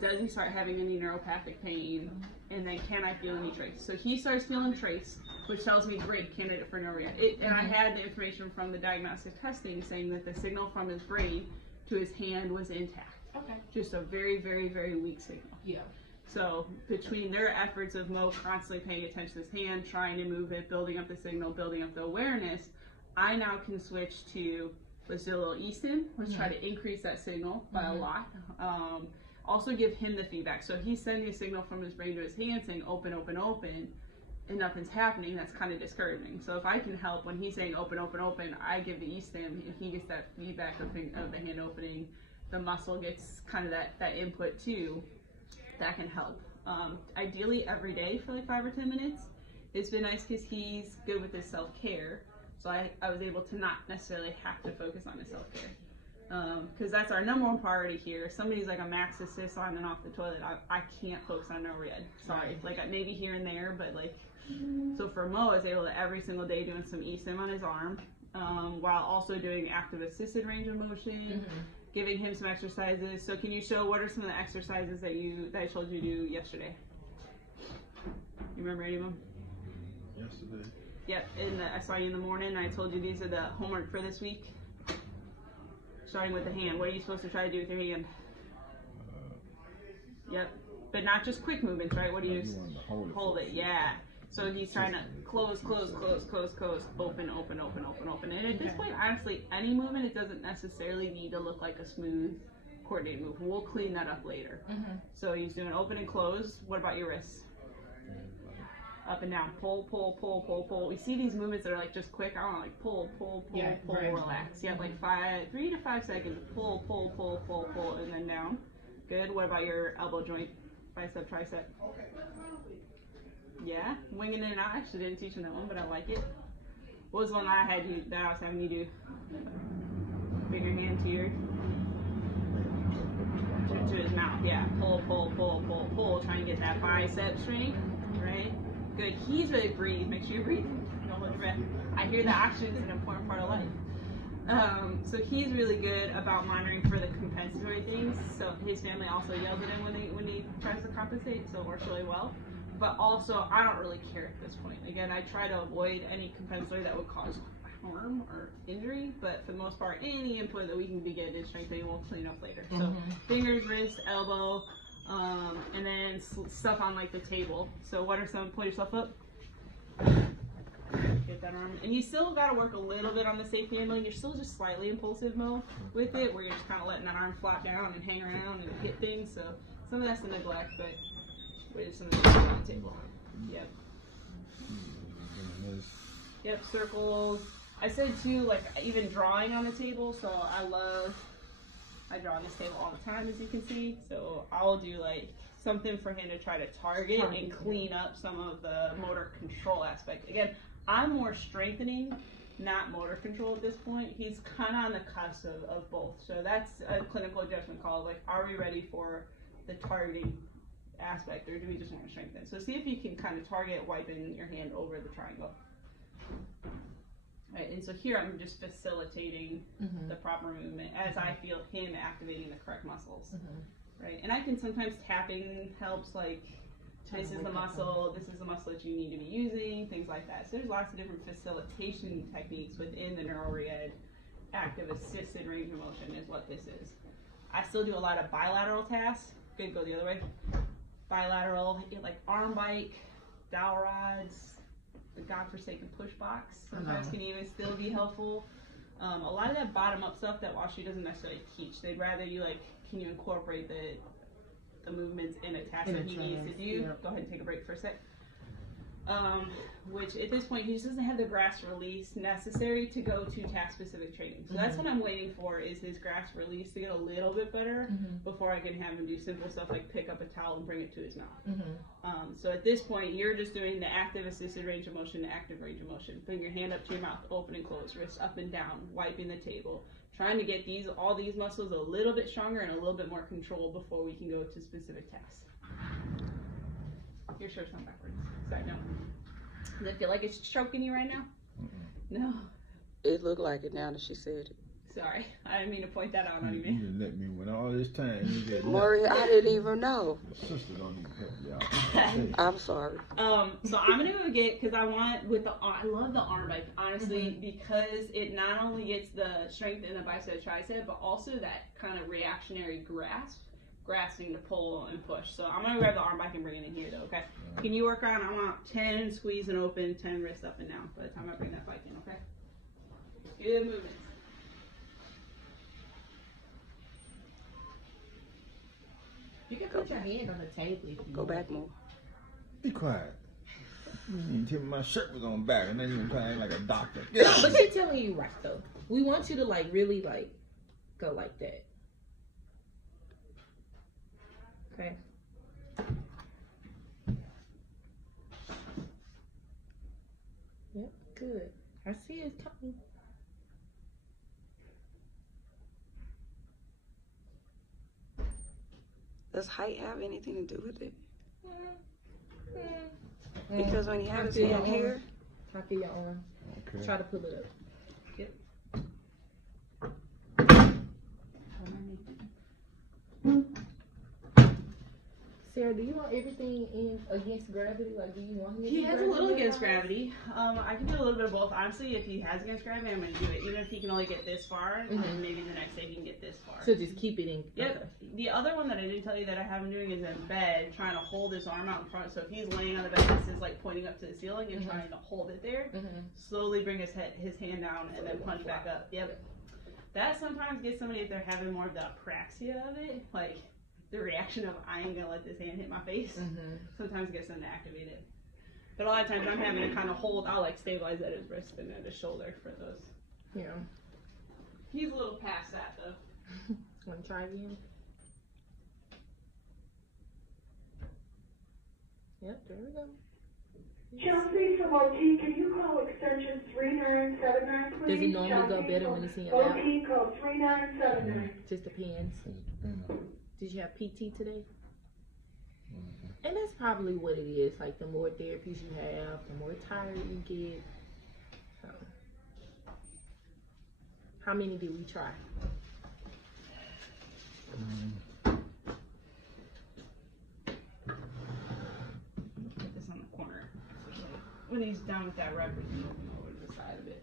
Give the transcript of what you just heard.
does he start having any neuropathic pain? And then can I feel any trace? So he starts feeling trace, which tells me great candidate for neuroread. And I had the information from the diagnostic testing saying that the signal from his brain to his hand was intact. Okay. Just a very, very, very weak signal. Yeah. So between their efforts of Mo constantly paying attention to his hand, trying to move it, building up the signal, building up the awareness, I now can switch to, let's do a little Easton. Let's try to increase that signal by a lot. Also give him the feedback. So he's sending a signal from his brain to his hand saying open, open, open, and nothing's happening. That's kind of discouraging. So if I can help when he's saying open, open, open, I give the Easton and he gets that feedback of the hand opening. The muscle gets kind of that input too. That can help. Ideally every day for like 5 or 10 minutes. It's been nice because he's good with his self-care. So I was able to not necessarily have to focus on his self-care. Because that's our number one priority here. If somebody's like a max assist on and off the toilet, I can't focus on neuroread. Sorry. Like maybe here and there, but like, so for Mo, I was able to every single day doing some eSIM on his arm, while also doing active assisted range of motion, giving him some exercises. So can you show what are some of the exercises that I told you to do yesterday? You remember any of them? Yesterday. Yep, I saw you in the morning and I told you these are the homework for this week. Starting with the hand, what are you supposed to try to do with your hand? Yep, but not just quick movements, right? What do you hold it? Yeah. So he's trying to close, close, close, close, close, open, open, open, open, open. And at this point, honestly, any movement, it doesn't necessarily need to look like a smooth, coordinated move. We'll clean that up later. So he's doing open and close. What about your wrists? Up and down, pull, pull, pull, pull, pull. We see these movements that are like just quick. I want to like pull, pull, pull, pull, relax. Yeah, like 3 to 5 seconds. Pull, pull, pull, pull, pull, and then down. Good. What about your elbow joint, bicep, tricep? Yeah, winging in and out. I actually didn't teach him that one, but I like it. What was the one that I was having you do? Bring your hand to his mouth. Yeah, pull, pull, pull, pull, pull. Try and get that bicep strength, right? Good. He's really breathe. Make sure you're breathing. Don't hold your breath. I hear the oxygen is an important part of life. So he's really good about monitoring for the compensatory things. So his family also yells at him when he tries to compensate, so it works really well. But also, I don't really care at this point. Again, I try to avoid any compensatory that would cause harm or injury, but for the most part, any input that we can get in strengthening, we'll clean up later. So fingers, wrist, elbow, and then stuff on like the table. So what are some, pull yourself up. Get that arm. And you still got to work a little bit on the safety handling. You're still just slightly impulsive, Mo, with it, where you're just kind of letting that arm flop down and hang around and hit things. So some of that's the neglect, but with some of the things on the table. Yep. Yep, circles. I said too, like even drawing on the table. So I draw on this table all the time, as you can see. So I'll do like something for him to try to target and clean up some of the motor control aspect. Again, I'm more strengthening, not motor control at this point. He's kind of on the cusp of both. So that's a clinical adjustment call. Like, are we ready for the targeting aspect, or do we just want to strengthen? So see if you can kind of target wiping your hand over the triangle. Right, and so here I'm just facilitating the proper movement as I feel him activating the correct muscles. Right, and I can sometimes tapping helps, like this is the muscle that you need to be using, things like that. So there's lots of different facilitation techniques within the NeuroRead active assisted range of motion is what this is. I still do a lot of bilateral tasks. Good, go the other way. Bilateral, like arm bike, dowel rods, the godforsaken push box sometimes can even still be helpful. A lot of that bottom up stuff that WashU doesn't necessarily teach. They'd rather you like, can you incorporate the movements in a task that he needs to do? Yep. Go ahead and take a break for a sec. Which at this point he just doesn't have the grasp release necessary to go to task specific training. So that's what I'm waiting for, is his grasp release to get a little bit better before I can have him do simple stuff like pick up a towel and bring it to his mouth. So at this point you're just doing the active assisted range of motion, the active range of motion. Putting your hand up to your mouth, open and close, wrists up and down, wiping the table. Trying to get all these muscles a little bit stronger and a little bit more control before we can go to specific tasks. Your shirt's not backwards. Side note. Does it feel like it's choking you right now? No. It looked like it now that she said it. Sorry, I didn't mean to point that out on You you. just let me win all this time. You did Maurice, I didn't even know. My sister don't even help you out. I'm sorry. So I'm gonna go get, because I want with the I love the arm bike honestly, because it not only gets the strength in the bicep tricep, but also that kind of reactionary grasping to pull and push. So I'm gonna grab the arm bike and bring it in here though. Okay. Can you work on? I want 10 squeeze and open, 10 wrist up and down by the time I bring that bike in. Okay. Good movements. You can put your hand on the table if you Go want. back more. Be quiet. You didn't tell me my shirt was on back, and then you were trying like a doctor. No, but she's telling you right though. We want you to like really like go like that. Okay. Yep, good. I see it's coming. Does height have anything to do with it? Because when you have his Feel your hand arm. here, I feel your arm. Okay. Try to pull it up. Yep. Sarah, do you want everything in against gravity? Like, do you want him to He do has a gravity little against wise? gravity. I can do a little bit of both. Honestly, if he has against gravity, I'm going to do it. Even if he can only get this far, and maybe the next day he can get this far. So just keep it in. Yep. Okay. The other one that I didn't tell you that I have him doing is in bed, trying to hold his arm out in front. So if he's laying on the bed, this is like pointing up to the ceiling and trying to hold it there. Slowly bring his hand down and then punch back up. Yep. That sometimes gets somebody if they're having more of the apraxia of it, like the reaction of I ain't gonna let this hand hit my face. Sometimes gets them to activate it. But a lot of times I'm having to kind of hold. I'll like stabilize at his wrist and at his shoulder for those. Yeah. He's a little past that though. Want to try again? Yep, there we go. Chelsea from OT, can you call extension 3979, please? Does it normally go better when it's in your lap? OT, call 3979. Just depends. Did you have PT today? And that's probably what it is. Like, the more therapies you have, the more tired you get. So, how many did we try? Put this on the corner. When he's done with that rep, we can move him over to the side of it.